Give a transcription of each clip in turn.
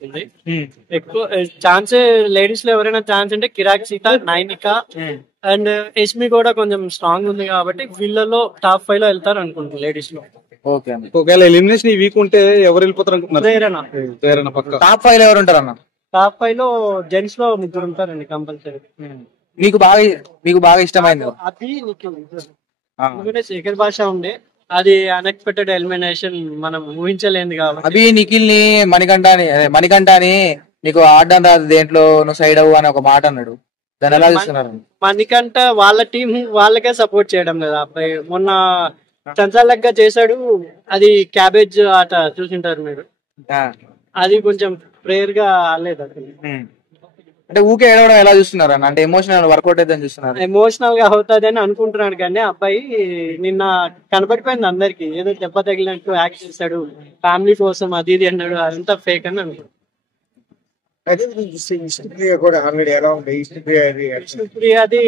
అవుతుంది. ఎక్కువ chance ladies లో ఎవరైనా ఛాన్స్ అంటే కిరాక్ సీత, నైనిక అండ్ యష్మి కూడా కొంచెం స్ట్రాంగ్ ఉంది కాబట్టి వీళ్ళలో టాప్ 5 లో వెళ్తారు అనుకుంటున్నాను లేడీస్ లో. ఓకే అన్న, ఒకవేళ ఎలిమినేషన్ ఈ వీక్ ఉంటే ఎవరు వెళ్ళిపోతారు అనుకుంటున్నారు? ప్రేరణ పక్క టాప్ 5 లో ఎవరు ఉంటారు అన్న? టాప్ 5 లో జెంట్స్ లో 3 ఉంటారండి కంపల్సరీ. మీకు బాగా ఇష్టమైంది అది ఎందుకంటే శేఖర్ భాష ఉండే అది అన్ఎక్స్పెక్టెడ్ ఎలిమినేషన్, మనం ఊహించలేదు కాబట్టి. అభి నిఖిల్ ని మణికంఠ అని నీకు ఆడడం రాదు దేంట్లో నువ్వు సైడ్ అవ్వు అని ఒక మాట అన్నాడు, దాన్ని ఎలా చూస్తున్నారు? మణికంఠ వాళ్ళ టీం వాళ్ళకే సపోర్ట్ చేయడం కదా అబ్బాయి. మొన్న చంచాలగ్గా చేశాడు, అది క్యాబేజ్ ఆట చూసింటారు మీరు, అది కొంచెం ప్రేయర్ గా ఆడలేదు అసలు. అంటే ఊకే ఏడవడం ఎలా చూస్తున్నారు అన్న? అంటే ఎమోషనల్ వర్కౌట్ అయితే చూస్తున్నారు? ఎమోషనల్ గా అవుతుంది అని అనుకుంటున్నాడు కానీ అబ్బాయి నిన్న కనబడిపోయింది అందరికి, ఏదో దెబ్బ తగిలినట్టు యాక్ట్ చేశాడు, ఫ్యామిలీ కోసం అది ఇది అన్నాడు, అదంతా ఫేక్ అని అనుకుంటున్నాను. విష్ణుప్రియది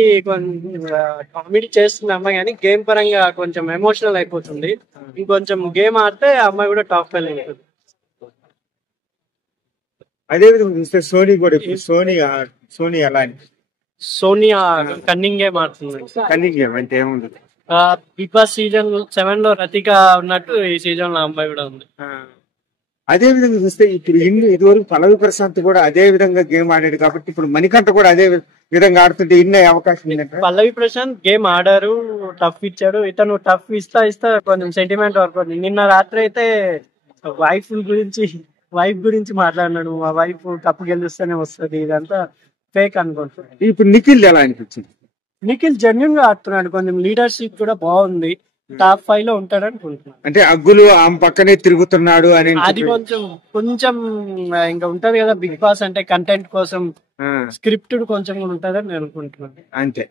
కామెడీ చేస్తుంది అమ్మాయి కానీ గేమ్ పరంగా కొంచెం ఎమోషనల్ అయిపోతుంది. ఇంకొంచెం గేమ్ ఆడితే అమ్మాయి కూడా టాప్ 5 ఉంటుంది. అదే విధంగా చూస్తే సోనీ కూడా సోనీ ఎలా సోనియా కన్నింగ్ గేమ్ ఆడుతుంది. కన్నింగ్ గేమ్ అంటే ఏముంది? బిగ్ బాస్ సీజన్ 7 లో రతిక ఉన్నట్టు ఈ సీజన్ లో అమ్మాయి కూడా ఉంది. అదే విధంగా చూస్తే ఇప్పుడు ఇదివరకు పల్లవి ప్రశాంత్ కూడా అదే విధంగా గేమ్ ఆడాడు కాబట్టి ఇప్పుడు మణికంఠ కూడా అదే విధంగా ఆడుతుంటే ఇన్నే అవకాశం ఉందంటే. పల్లవి ప్రశాంత్ గేమ్ ఆడారు, టఫ్ ఇచ్చాడు, ఇతను టఫ్ ఇస్తా కొంచెం సెంటిమెంట్ వర్క్ అవుతుంది. నిన్న రాత్రి అయితే వైఫ్ గురించి మాట్లాడినాడు, మా వైఫ్ కప్పు గెలుస్తూనే వస్తుంది, ఇదంతా ఫేక్ అనుకుంటున్నాను. ఇప్పుడు నిఖిల్ ఎలా అనిపించింది? నిఖిల్ జెన్యున్ గా ఆడుతున్నాడు, కొంచెం లీడర్షిప్ కూడా బాగుంది, టాప్ 5 లో ఉంటాడు అనుకుంటున్నాను. అంటే అగ్గులు ఆమె పక్కనే తిరుగుతున్నాడు అని అది కొంచెం ఇంకా ఉంటది కదా, బిగ్ బాస్ అంటే కంటెంట్ కోసం స్క్రిప్టెడ్ కొంచెం ఉంటదని నేను అనుకుంటున్నాను. అంతే.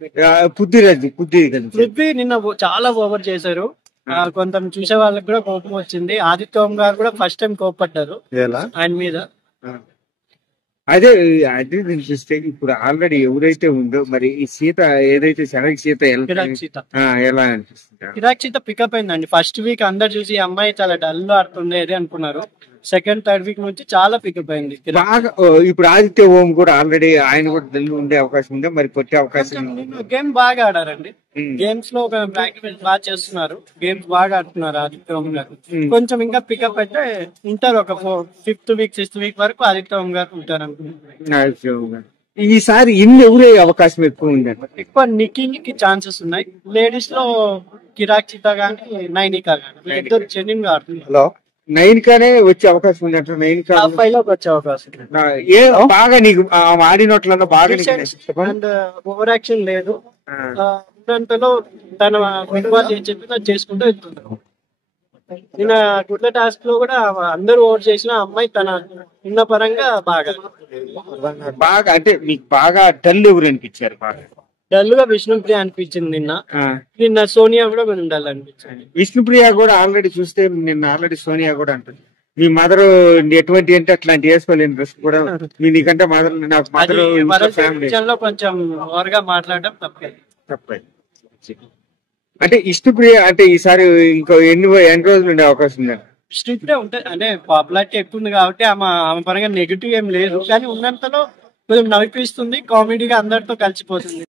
పృథ్వీ నిన్న చాలా ఓవర్ చేశారు, కొంచెం చూసే వాళ్ళకి కూడా కోపం వచ్చింది. ఆదిత్యం గారు కూడా ఫస్ట్ టైం కోపడ్డారు ఆయన మీద. అదే చూస్తే ఇప్పుడు ఆల్రెడీ ఎవరైతే ఉందో మరి ఈ సీత ఏదైతే సీత ఎలా అనిపిస్తుంది? కిరాక్ సీత పికప్ అయిందండి. ఫస్ట్ వీక్ అందరు చూసి అమ్మాయి చాలా డల్ ఆడుతుంది అది అనుకున్నారు, సెకండ్ థర్డ్ వీక్ నుంచి చాలా పికప్ అయింది బాగా. ఇప్పుడు ఆదిత్య ఓం కూడా ఆల్రెడీ ఆయన కూడా డల్ ఉండే అవకాశం ఉందా మరి? కొట్టే అవకాశం. గేమ్ బాగా ఆడారండి, గేమ్స్ లో ఒక ప్రాక్టీస్ బాగా చేస్తున్నారు, గేమ్స్ బాగా ఆడుతున్నారు ఆదిత్య ఓం గారు. కొంచెం ఇంకా పికప్ అయితే ఉంటారు, ఒక 5th వీక్ 6th వీక్ వరకు ఆదిత్య ఓం గారు ఉంటారు అనుకుంటున్నారు. ఈసారి ఎవరే అవకాశం ఎక్కువ ఉందండి? ఎక్కువ నిఖిల్ కి ఛాన్సెస్ ఉన్నాయి, లేడీస్ లో కిరాక్ సీత గానీ నైనిక గానీ ఇద్దరు జెన్యున్ గా ఆడుతున్నారు. నైనికానే వచ్చే అవకాశం ఉంది అంటే నైనికా వచ్చే అవకాశం బాగా నీకు ఆడినట్లలో బాగా అండ్ ఓవర్ యాక్షన్ లేదు, ఉన్నంతలో తన చెప్పినా చేసుకుంటూ వెళ్తున్నారు. నిన్న గుడ్ల టాస్క్ లో కూడా అందరూ ఓవర్ చేసిన అమ్మాయి తన ఉన్న పరంగా బాగా అంటే మీకు బాగా డల్ ఎవరు అనిపించారు? బాగా డల్ గా విష్ణుప్రియ అనిపించింది నిన్న సోనియా కూడా కొంచెం డల్ అనిపించింది. విష్ణుప్రియ కూడా ఆల్రెడీ చూస్తే నిన్న సోనియా కూడా అంటుంది మీ మదర్ ఎటువంటి అంటే అట్లాంటి వేసుకోవాలి ఇంట్రెస్ట్ కూడా నీకంటే మదర్ నాకు మదర్ కొంచెం ఓవర్ గా మాట్లాడడం తప్పే. అంటే విష్ణుప్రియ అంటే ఈసారి ఇంకో ఎన్ని రోజులు ఉండే అవకాశం ఉందండి? విష్ణుప్రియ ఉంటుంది అంటే పాపులారిటీ ఎక్కువ ఉంది కాబట్టి ఆమె పరంగా నెగిటివ్ ఏం లేదు, కానీ ఉన్నంతలో కొంచెం నవ్విపిస్తుంది, కామెడీగా అందరితో కలిసిపోతుంది.